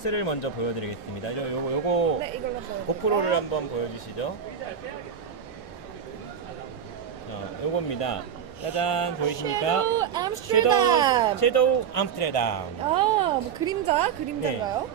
박스를 먼저 보여드리겠습니다. 요, 요거 요거 네, 이걸로? 고프로를 한번 보여주시죠. 자, 요겁니다. 짜잔 보이십니까? 섀도우 암스테르담. 섀도우 암스테르담. 아, 뭐 그림자? 그림자인가요?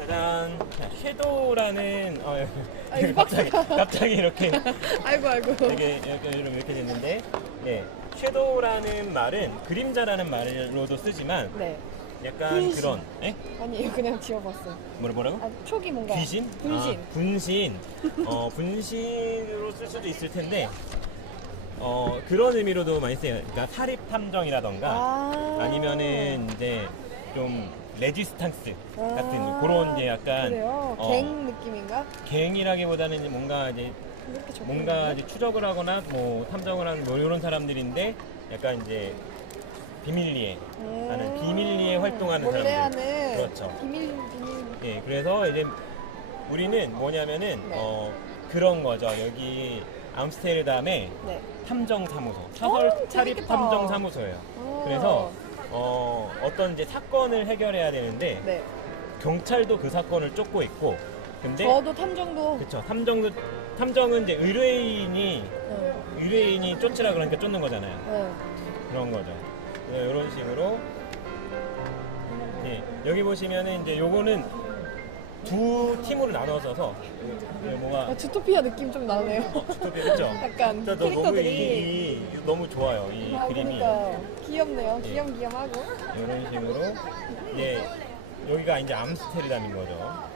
짜잔. 자, 섀도우라는 어, 아, 이거 갑자기 박스가. 갑자기 이렇게 아이고 아이고. 되게 이렇게 이렇게 됐는데, 네. 섀도우라는 말은 그림자라는 말로도 쓰지만 네. 약간 분신. 그런, 예? 아니에요, 그냥 지워봤어요. 뭐라 뭐라고? 아, 촉이 뭔가. 귀신? 분신. 아, 분신. 어, 분신으로 쓸 수도 있을 텐데, 어, 그런 의미로도 많이 써요. 그러니까 사립 탐정이라던가, 아. 아니면은 이제 좀 레지스탕스 같은 아, 그런 이제 약간 그래요? 어, 갱 느낌인가? 갱이라기보다는 이제 뭔가 이제 이렇게 적혀 뭔가? 이제 추적을 하거나 뭐 탐정을 하는 뭐 이런 사람들인데 약간 이제 비밀리에 하는 음, 비밀리에 활동하는 사람들. 하는 그렇죠. 비밀 비밀. 예, 그래서 이제 우리는 뭐냐면은 네. 어 그런 거죠. 여기 암스테르담의 네. 탐정 사무소, 사설 어, 사립 재밌겠다. 탐정 사무소예요. 어. 그래서 어 어떤 이제 사건을 해결해야 되는데 네. 경찰도 그 사건을 쫓고 있고, 근데 저도 탐정도. 그쵸 탐정도 탐정은 이제 의뢰인이 네. 의뢰인이 쫓으라 그러니까 쫓는 거잖아요. 네. 그런 거죠. 이런 식으로. 네, 여기 보시면은 이제 요거는 두 팀으로 나눠져서 네, 뭐가 아, 주토피아 느낌 좀 나네요. 주토피 그죠? 약간 진짜 너- 너무 이, 캐릭터들이. 이- 이- 너무 좋아요 이 아, 그림이 그러니까 귀엽네요. 네. 귀염귀염하고. 이런 식으로 이제 여기가 이제 암스테르담인 거죠.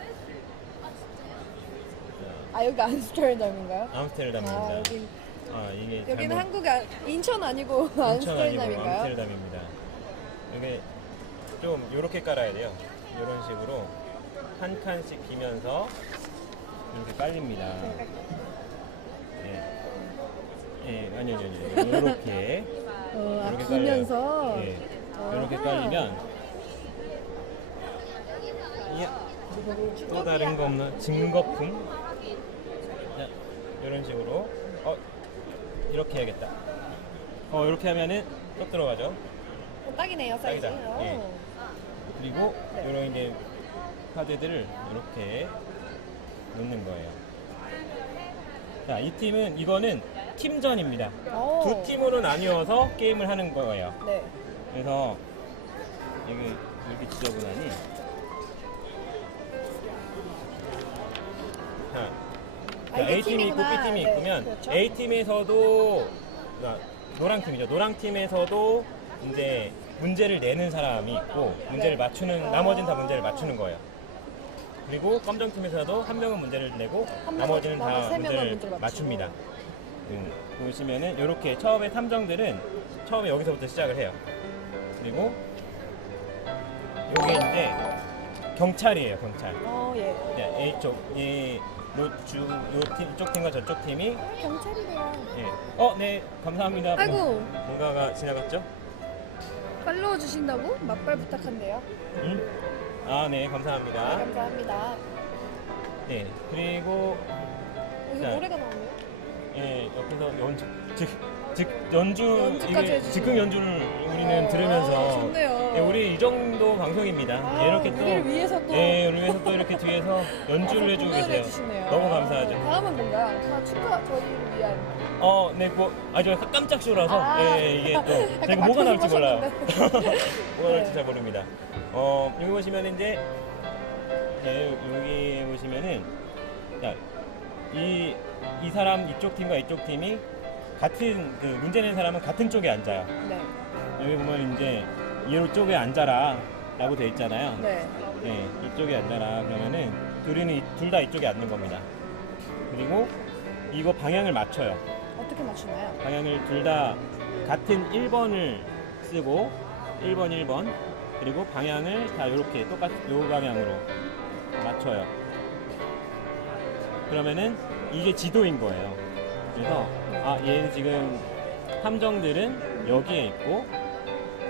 아 여기 암스테르담인가요? 암스테르담입니다. 아 여기 아 이게 여기는 잘못- 한국 아, 인천 아니고 인천 아니고 암스테르담인가요? 암스테르담입니다. 이게 좀 이렇게 깔아야 돼요. 이런 식으로 한 칸씩 비면서 이렇게 깔립니다. 네. 예, 아니요, 아니요, 아니요. 이렇게 어, 아, 이렇게. 깔려요. 예, 이렇게 아하. 깔리면 이야, 또 다른 거 없나? 증거품? 자, 이런 식으로 어 이렇게 해야겠다. 어 이렇게 하면은 쏙 들어가죠. 어, 딱이네요 사이즈. 딱이다. 어. 예. 그리고 네. 이런 이제 카드들을 이렇게 놓는 거예요. 자, 이 팀은 이거는 팀전입니다. 오. 두 팀으로 나뉘어서 게임을 하는 거예요. 네. 그래서 이게 이렇게 지저분하니 자, A 팀이 있고 팀이구나. B 팀이 네, 있으면 그렇죠. A 팀에서도 노랑 팀이죠. 노랑 팀에서도 이제 문제를 내는 사람이 있고 문제를 네. 맞추는 아. 나머지는 다 문제를 맞추는 거예요. 그리고 검정 팀에서도 한 명은 문제를 내고 한 명은- 나머지는 다 나머지 세 명은 문제를 문제를 맞추고. 맞춥니다. 음, 보시면은 이렇게 처음에 탐정들은 처음에 여기서부터 시작을 해요. 그리고 여기 이제 경찰이에요, 경찰. 어 예. 네, A쪽, 이 요팀 이쪽 팀과 저쪽 팀이 경찰이래요. 예. 어, 네, 감사합니다. 아이고 뭔가가 지나갔죠? 팔로우 주신다고 맞발 부탁한대요. 응? 아, 네, 네, 감사합니다. 감사합니다. 네, 그리고 여기 자. 노래가 나오네요. 예, 옆에서 연주, 즉, 즉 연주, 연주까지 이게 해주시고. 즉흥 연주를 우리는 어, 들으면서 좋네요. 예, 우리 이 정도 방송입니다. 아, 이렇게 또 우리를 위해서 또 예, 우리 위해서 또 이렇게 뒤에서 연주를 와서 해주고 계세요. 해주시네요. 너무 감사하죠. 다음은 뭔가 다 축하 저희를 위한. 어, 네, 뭐, 아주 깜짝 쇼라서, 아. 예, 이게 또, 약간 제가 뭐가 나올지 몰라요. 뭐가 나올지 네. 잘 모릅니다. 어, 여기 보시면 이제, 예, 여기 보시면은, 자, 이, 이 사람, 이쪽 팀과 이쪽 팀이 같은, 그, 문제 낸 사람은 같은 쪽에 앉아요. 네. 여기 보면 이제, 이쪽에 앉아라. 라고 돼 있잖아요. 네. 네, 이쪽에 앉아라. 그러면은, 둘이는 둘 다 이쪽에 앉는 겁니다. 그리고, 이거 방향을 맞춰요. 어떻게 맞추나요? 방향을 둘 다 같은 1번을 쓰고 1번 1번 그리고 방향을 다 이렇게 똑같 요 방향으로 맞춰요. 그러면은 이게 지도인 거예요. 그래서 아 얘는 지금 탐정들은 여기에 있고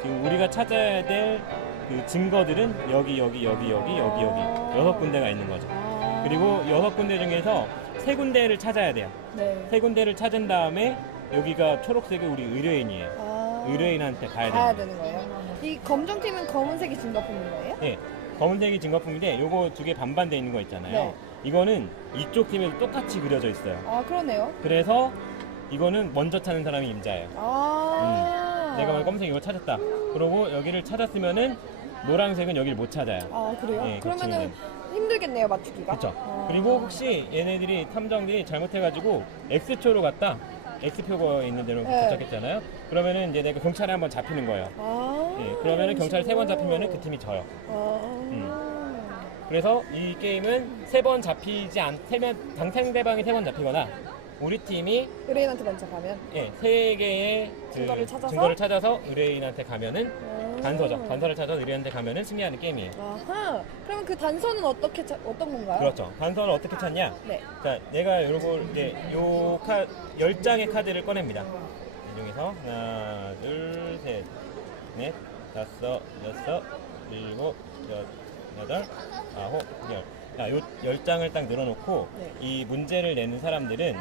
지금 우리가 찾아야 될 그 증거들은 여기 여기 여기 여기 여기 여기 여섯 군데가 있는 거죠. 아. 그리고 여섯 군데 중에서 세 군데를 찾아야 돼요. 네. 세 군데를 찾은 다음에 여기가 초록색이 우리 의뢰인이에요. 아. 의뢰인한테 가야 가야. 되는 거예요. 이 검정팀은 검은색이 증거품인 거예요? 예. 검은색이 증거품인데 요거 두 개 반반 돼 있는 거 있잖아요. 네. 이거는 이쪽 팀에도 똑같이 그려져 있어요. 아 그러네요. 그래서 이거는 먼저 찾는 사람이 임자예요. 아. 음. 내가 만약 검은색 이거 찾았다. 그러고 여기를 찾았으면은 노란색은 여기를 못 찾아요. 아 그래요? 네, 그러면은 힘들겠네요 맞추기가. 그렇죠. 아. 그리고 혹시 얘네들이 탐정들이 잘못해가지고 X표로 갔다 X표가 있는 대로 네. 도착했잖아요. 그러면은 이제 내가 경찰에 한번 잡히는 거예요. 아. 예, 그러면은 경찰에 세 번. 잡히면은 그 팀이 져요. 아. 그래서 이 게임은 세 번 잡히지 않, 세면 당상대방이 세 번 잡히거나 우리 팀이 의뢰인한테 먼저 가면. 예, 세 개의 그 증거를 찾아서? 증거를 찾아서 의뢰인한테 가면은 아. 단서죠. 단서를 찾아서 의뢰인한테 가면은 승리하는 게임이에요. 아하. 그러면 그 단서는 어떻게 차, 어떤 건가요? 그렇죠. 단서를 어떻게 찾냐? 네. 자, 내가 요거 이제 요 카, 10장의 카드를 꺼냅니다. 이 중에서 하나, 둘, 셋, 넷, 다섯, 여섯, 일곱, 여, 여덟, 아홉, 열. 자, 요 10장을 딱 늘어놓고 네. 이 문제를 내는 사람들은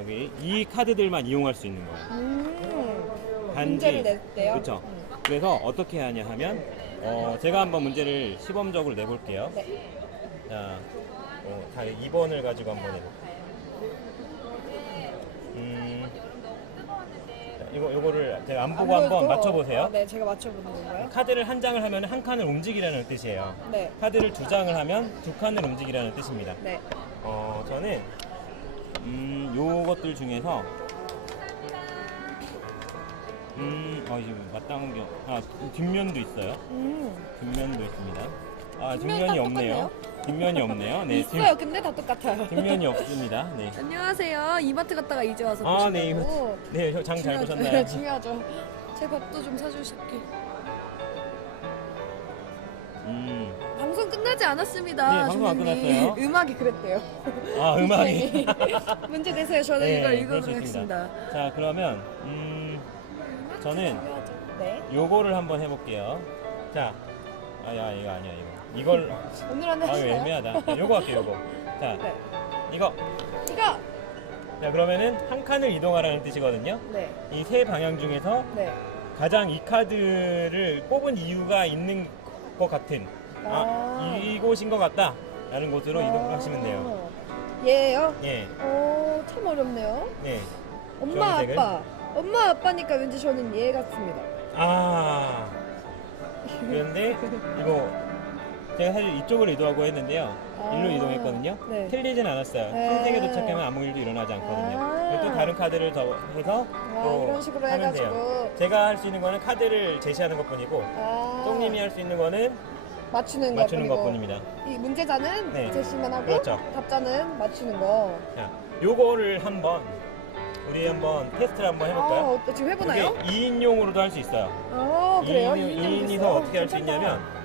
여기 이 카드들만 이용할 수 있는 거예요. 음. 문제를 낼 때요. 그렇죠. 음. 그래서 어떻게 하냐 하면 어, 제가 한번 문제를 시범적으로 내볼게요. 네. 자, 어, 다 2번을 가지고 한번 해볼게요. 이거 요거를 제가 안 보고 안 한번 맞춰보세요. 아, 네, 제가 맞춰보는 건가요? 카드를 한 장을 하면 한 칸을 움직이라는 뜻이에요. 네. 카드를 두 장을 하면 두 칸을 움직이라는 뜻입니다. 네. 어, 저는 음, 요것들 중에서 음, 어, 지금 맞다운 게, 아, 뒷면도 있어요. 음. 뒷면도 있습니다. 아, 뒷면 뒷면이 다 없네요. 뒷면이 없네요. 네, 뒷, 있어요. 근데 다 똑같아요. 뒷면이 없습니다. 네. 안녕하세요. 이마트 갔다가 이제 와서 아, 보시고. 네, 네, 장잘 보셨나요? 중요하죠. 제 밥도 좀 사주실게. 음, 방송 끝나지 않았습니다. 네, 방송 안. 끝났어요. 음악이 그랬대요. 아, 음악이. 문제 내세요. 저는 네, 이걸 읽어보도록 있습니다. 하겠습니다. 자, 그러면, 음, 저는 중요하죠. 네. 요거를 한번 해볼게요. 자, 아, 야, 이거 아니야, 이거. 이걸, 오늘 안에 아, 하시나요? 애매하다. 자, 요거 할게요, 요거. 자, 네. 이거. 이거. 자, 그러면은 한 칸을 이동하라는 뜻이거든요. 네. 이 세 방향 중에서 네. 가장 이 카드를 뽑은 이유가 있는 것 같은 아, 아. 이곳인 것 같다 라는 곳으로 이동하시면 돼요 아. 얘예요? 예, 오, 참 어렵네요. 네. 엄마 주황색을? 아빠. 엄마 아빠니까 왠지 저는 얘 같습니다. 아 그런데 이거 제가 사실 이쪽으로 이동하고 했는데요 아. 일로 이동했거든요 네. 틀리진 않았어요 네. 흰색에 도착하면 아무 일도 일어나지 않거든요 아. 그리고 또 다른 카드를 더 해서 아, 또 이런 식으로 하면 해가지고. 돼요 제가 할 수 있는 거는 카드를 제시하는 것 뿐이고 아. 똥님이 할 수 있는 거는 맞추는 거 맞추는 것 뿐이고. 뿐입니다 이 문제자는 네. 제시만 하고 그렇죠. 답자는 맞추는 거. 자, 요거를 한번 우리 한번 테스트를 한번 아, 해볼까요? 어때? 지금 해보나요? 이게 2인용으로도 할 수 있어요. 아, 그래요? 2인, 이인용도 2인이서 있어요? 어떻게 할 수 괜찮다. 있냐면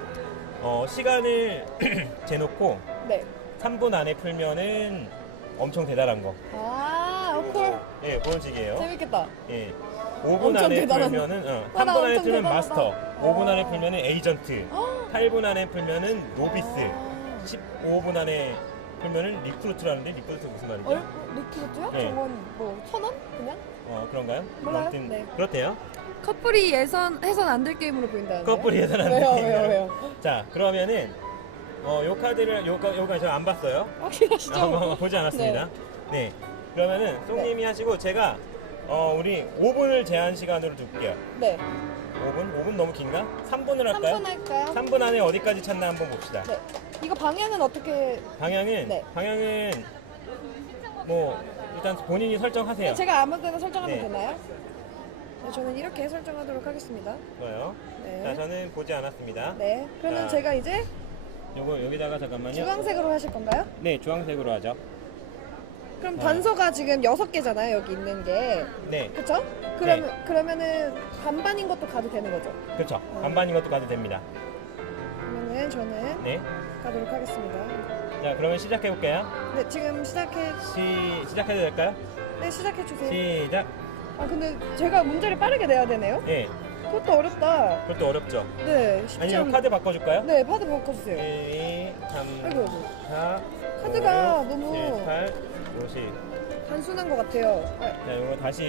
어, 시간을 재놓고 네. 3분 안에 풀면은 엄청 대단한 거. 아, 오케이. 예, 식이에요. 재밌겠다. 예. 5분 엄청 안에 대단한- 풀면은 어, 와, 나 3분 안에 엄청 풀면 대단하다. 마스터, 5분 안에 아. 풀면은 에이전트, 아. 8분 안에 풀면은 노비스, 아. 15분 안에 풀면은 리크루트라는데 리크루트 무슨 말이죠? 얼, 리크루트요? 네. 저건 뭐, 천 원? 그냥? 어, 그런가요? 몰라요. 아무튼 네. 그렇대요. 커플이 예선, 해선 안 될 게임으로 보인다는데. 커플이 해선 안 왜요, 되니까. 왜요, 왜요? 자 그러면은 어, 요 카드를 요, 카- 요거 제가 안 봤어요. 확실하시죠? 아, 보지 않았습니다. 네. 그러면은 송님이 하시고 제가 어, 우리 5분을 제한 시간으로 둘게요. 네. 5분? 5분 너무 긴가? 3분을 할까요? 3분 할까요? 3분 안에 어디까지 찾나 한번 봅시다. 네. 이거 방향은 어떻게 방향은 네. 방향은 뭐 일단 본인이 설정하세요. 제가 아무 데나 설정하면 네. 되나요? 네, 저는 이렇게 설정하도록 하겠습니다. 좋아요. 네. 자 저는 보지 않았습니다. 네. 그러면 자. 제가 이제 요거 여기다가 잠깐만요. 주황색으로 하실 건가요? 네, 주황색으로 하죠. 그럼 아. 단서가 지금 여섯 개잖아요, 여기 있는 게. 네, 그쵸? 그러면, 그러면은 반반인 것도 가도 되는 거죠? 그렇죠. 어. 반반인 것도 가도 됩니다. 그러면은 저는 네. 가도록 하겠습니다. 자, 그러면 시작해 볼게요. 네, 지금 시작해, 시 시작해도 될까요? 네, 시작해 주세요. 시작. 아, 근데 제가 문제를 빠르게 내야 되네요? 예, 그것도 어렵다. 그것도 어렵죠. 네, 쉽지 아니면 않... 카드 바꿔줄까요? 네, 파드 바꿔주세요. 1, 2, 3, 아이고, 아이고. 4, 카드가 5, 6, 너무- 7, 8, 50. 단순한 것 같아요. 아, 자, 이거 다시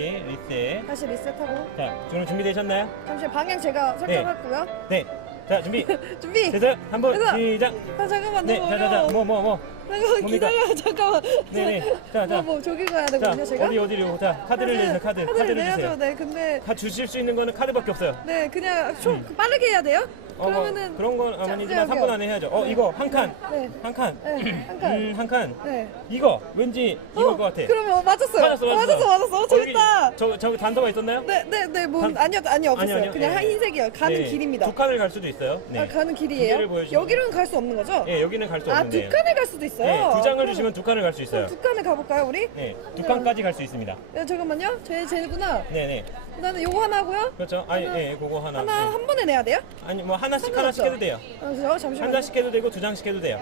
리셋. 다시 리셋하고. 자, 지금 준비되셨나요? 잠시 방향 제가 설정했고요. 네. 자 준비 준비. 됐어요? 한번 됐어. 시작. 아 잠깐만 네, 너무 자 자 자, 어려워. 뭐 뭐 뭐. 잠깐만? 기다려 잠깐만. 네네. 자, 자. 뭐, 뭐 저기 가야 자 되거든요 제가. 어디 어디로? 자 카드를 내세요. 카드. 카드를 내야죠. 주세요. 네 근데 다 주실 수 있는 거는 카드밖에 없어요. 네 그냥 좀 빠르게 해야 돼요? 어, 뭐 그러면은 그런 건 자, 아니지만 여기요. 3분 안에 해야죠. 어 이거 한 칸. 네. 한 칸. 네, 한 칸. 음, 한 칸. 네. 이거 왠지 이걸 어, 것 같아. 그러면 어, 맞았어요. 맞았어, 맞았어. 맞았어, 맞았어. 어, 어, 재밌다. 여기 저, 저 단서가 있었나요? 네, 네, 네, 뭐 단- 아니요, 아니요 없었어요. 아니요, 아니요. 그냥 네. 흰색이요. 가는 네, 길입니다. 두 칸을 갈 수도 있어요. 네. 아, 가는 두 길이에요. 여기로는 갈 수 없는 거죠? 예, 여기는 갈 수 아, 없는데. 두 칸을 갈 수도 있어요. 네, 두 장을 그럼- 주시면 두 칸을 갈 수 있어요. 두 칸을 가볼까요, 우리? 네, 두 칸까지 갈 수 있습니다. 네, 잠깐만요. 제 제구나. 네, 네. 나는 요거 하나 하고요. 그렇죠. 아니, 하나, 예, 그거 하나. 하나 네. 한 번에 내야 돼요? 아니, 뭐 하나씩? 하나씩 해도 돼요. 아, 그죠? 잠시만요. 한 장씩 해도 되고 두 장씩 해도 돼요.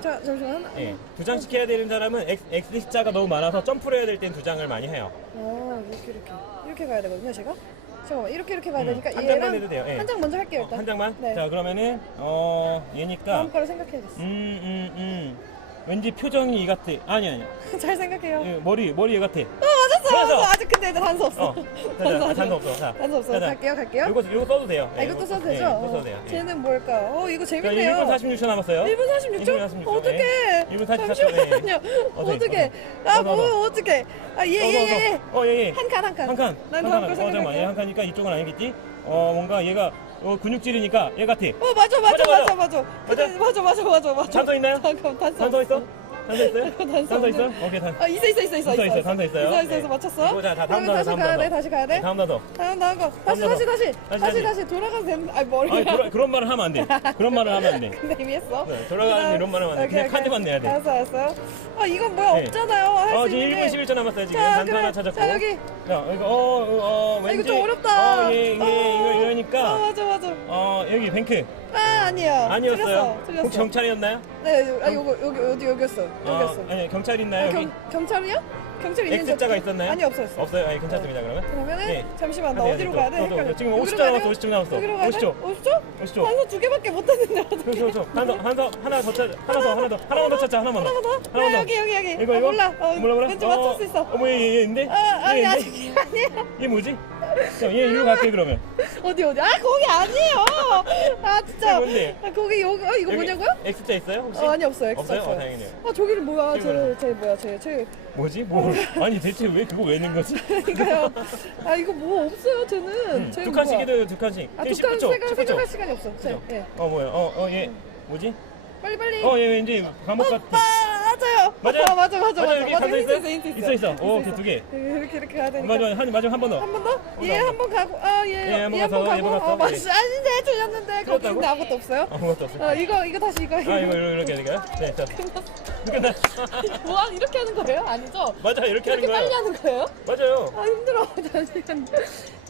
자, 잠시만. 예. 두 장씩 해야 되는 사람은 X, X 숫자가 너무 많아서 점프를 해야 될 땐 두 장을 많이 해요. 아, 이렇게 이렇게 이렇게 가야 되거든요, 제가. 잠깐만, 이렇게 이렇게 가야 음, 되니까 한 장만 얘랑 해도 돼요, 예. 한 장 먼저 할게요, 어, 일단. 한 장만. 네. 자, 그러면은 어, 얘니까 다음 거를 생각해야겠어. 음, 음, 음. 왠지 표정이 이 같아. 아니, 아니. 잘 생각해요. 예, 머리 머리 얘 같아. 어, 맞았어, 맞아. 맞았어. 아직 근데 단서 없어. 어. 자, 자, 자, 단서 없어. 자. 단서 없어. 자, 자. 갈게요, 갈게요. 이거 이거 써도 돼요. 아, 예, 이것도 써도 예, 되죠? 이거 써도 돼요. 어, 예. 쟤는 뭘까? 어, 이거 자, 재밌네요. 1분 46초 남았어요. 1분 46초? 1분 46초. 어떡해. 네. 1분 44초. 잠시만요. 어서, 어떡해. 어서. 아, 어서, 뭐, 어서. 어떡해. 아, 예, 어, 예, 예. 어, 어, 예, 예. 한 칸, 한 칸. 한 칸. 난한 다음 칸. 거 어, 잠깐만. 생각할게요. 얘한 칸이니까 이쪽은 아니겠지? 어, 뭔가 얘가 어, 근육질이니까 얘 같아. 어, 맞아, 맞아, 맞아, 맞아, 맞아. 맞아. 맞아, 맞아, 맞아, 맞아. 단서 있나요? 잠깐, 단서. 단서 있어? 단서 있어요? 단서 단서 있어? 오케이, 단. 아, 있어, 있어, 있어, 있어. 단서 있어요. 단서 있어요. 있어, 있어, 네. 있어. 맞췄어? 이거 자, 다 다음 그러면 단서, 다시 다음 가야. 돼, 다시 가야 돼. 다음 단서. 다음, 다음 거. 다시, 다음 다시. 다시. 다시, 다시, 다시. 다시. 돌아가도 되는, 아, 머리가. 아니, 그런, 그런 말을 하면 안 돼. 그런 말을 하면 안 돼. 근데 이미 했어. 네, 돌아가는 이런 말은 안 돼. 오케이, 그냥 오케이. 카드만 내야 돼. 알았어, 알았어. 아, 이건 뭐야? 네. 없잖아요. 할 어, 수 지금 있는 1분 게. 11초 남았어요, 지금. 자, 단서 그래. 하나 찾았고. 자, 여기. 자, 이거, 어, 어, 아, 왠지. 이거 좀 어렵다. 어, 얘, 얘, 이거 아, 이러니까. 맞아, 맞아. 어, 여기 뱅크. 아, 아니에요. 아니었어요. 틀렸어, 틀렸어. 혹시 경찰이었나요? 네, 요- 아, 요거, 여기, 여기, 여기였어. 어, 여기였어. 아니, 경찰 있나요? 아, 여기? 경, 경찰이요? 경찰 있는지 X자가 없- 있었나요? 아니, 없었어. 없어요? 아니, 괜찮습니다, 그러면. 그러면은 네. 잠시만 나 아, 네, 어디로 네, 가야 또, 돼? 또, 또. 헷갈려. 지금 여기로 50초 가야 남았어, 돼요? 50초 남았어. 여기로 가야 돼? 50초. 50초? 50초. 단서 두 개밖에 못 했는데 어떡해. 그렇죠. 한서 한서 하나 더 찾, 하나 더, 하나 더, 하나만 더 찾자, 하나만 더. 하나만 더? 하나만 야, 더. 여기 여기 여기. 이거 아, 이거? 몰라. 어, 몰라 몰라. 왠지 맞출 수 있어. 어머 얘 얘, 얘인데? 아, 아니 얘, 얘? 아직 아니에요. 얘 뭐지? 자, 얘 이리로 갈게 그러면. 어디 어디? 아 거기 아니에요. 아 진짜. 뭔데? 아 거기 여기 어, 이거 여기 뭐냐고요? X자 있어요 혹시? 어, 아니 없어요. X 없어요? 어, 다행이네요. 아 저기는 뭐야? 제, 제 뭐야? 제, 제 뭐지? 뭐? 아니 대체 왜 그거 왜 넣은 거지? 그러니까요. 아 이거 뭐 없어요. 쟤는. 음, 두? 칸씩 해도 두 칸씩. 아, 예, 두칸 10초, 생각 10초. 생각할 시간이 없어. 제? 예. 어 뭐야? 어, 어, 얘 뭐지? 빨리 빨리. 어, 얘 왠지 감옥 같아. 아, 맞아요. 맞아요? 아, 맞아 맞아 맞아. 여기 맞아. 있어요? 있어 힌트 있어 있어. 오, 있어. 걔두 개. 이렇게 이렇게 가야 되니까. 맞아, 한 마지막 한 번 더. 한 번 더? 어, 얘 나- 한번 가고 아 얘. 얘 한번 얘 가서, 가고. 얘번 가서. 아, 맞 예. 아닌데 틀렸는데 거기 틀렸다고? 근데 아무것도 없어요. 아무것도 없어. 어 이거 이거 다시 이거. 아, 이거 이렇게 되니까요? 네, 자. 끝나. 뭐 이렇게 하는 거예요? 아니죠? 맞아, 이렇게 하는 이렇게 거야. 빨리 하는 거예요? 맞아요. 아 힘들어. 잠시만.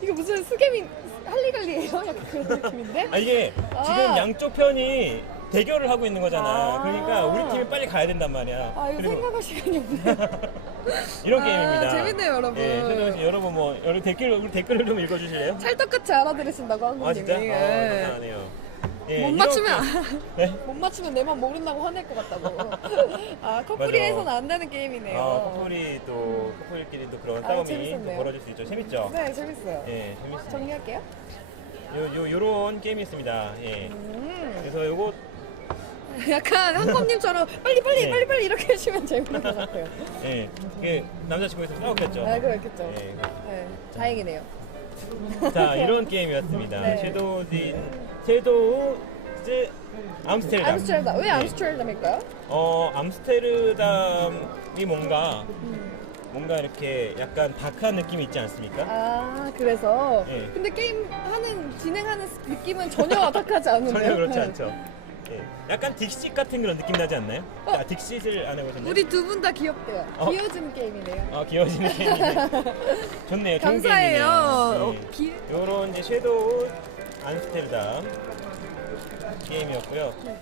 이거 무슨 스개민 할리갈리예요? 약간 그런 느낌인데? 아 이게 아. 지금 양쪽 편이 대결을 하고 있는 거잖아. 아. 그러니까 우리 팀이 빨리 가야 된단 말이야. 아 이거 생각할 시간이 없네. 이런 아, 게임입니다. 재밌네요, 여러분. 예, 최동원 씨, 여러분 뭐 여러분 댓글 우리 댓글을 좀 읽어주실래요? 찰떡같이 알아들으신다고 한국님이. 아 진짜? 아, 예. 감사하네요. 예, 못 맞추면 게- 네? 못 맞추면 내맘 모른다고 화낼 것 같다고. 아 커플이 맞아. 해서는 안 되는 게임이네요. 아, 커플이 또 커플끼리 또 그런 아, 싸움이 또. 벌어질 수 있죠. 재밌죠? 네 재밌어요. 예, 재밌습니다. 정리할게요. 요, 요, 요런 게임이 있습니다. 예. 음. 그래서 요거 약간 한범님처럼 빨리 빨리 네. 빨리 빨리 이렇게 해주면 재밌는 것 같아요. 예, 그 남자친구 있으면 싸웠겠죠. 아 그렇겠죠. 예. 네 다행이네요. 자 이런 게임이었습니다. 네. 섀도우진 섀도우 즈 암스테르담. 암스테르담 왜 네. 암스테르담일까요? 어 암스테르담이 뭔가 뭔가 이렇게 약간 다크한 느낌이 있지 않습니까? 아 그래서 예. 근데 게임 하는 진행하는 느낌은 전혀 아닥하지 않은데요. 전혀 그렇지 네. 않죠. 예. 약간 딕시 같은 그런 느낌 나지 않나요? 어. 아 딕시를 안 해보셨나요? 우리 두 분 다 귀엽대요. 어? 귀여워지는 게임이네요. 아 귀여워지는 게임이네. 좋네요. 좋은 감사해요. 어, 게임이네요. 기... 예. 요런 이제 섀도우 암스테르담 게임이었고요. 네.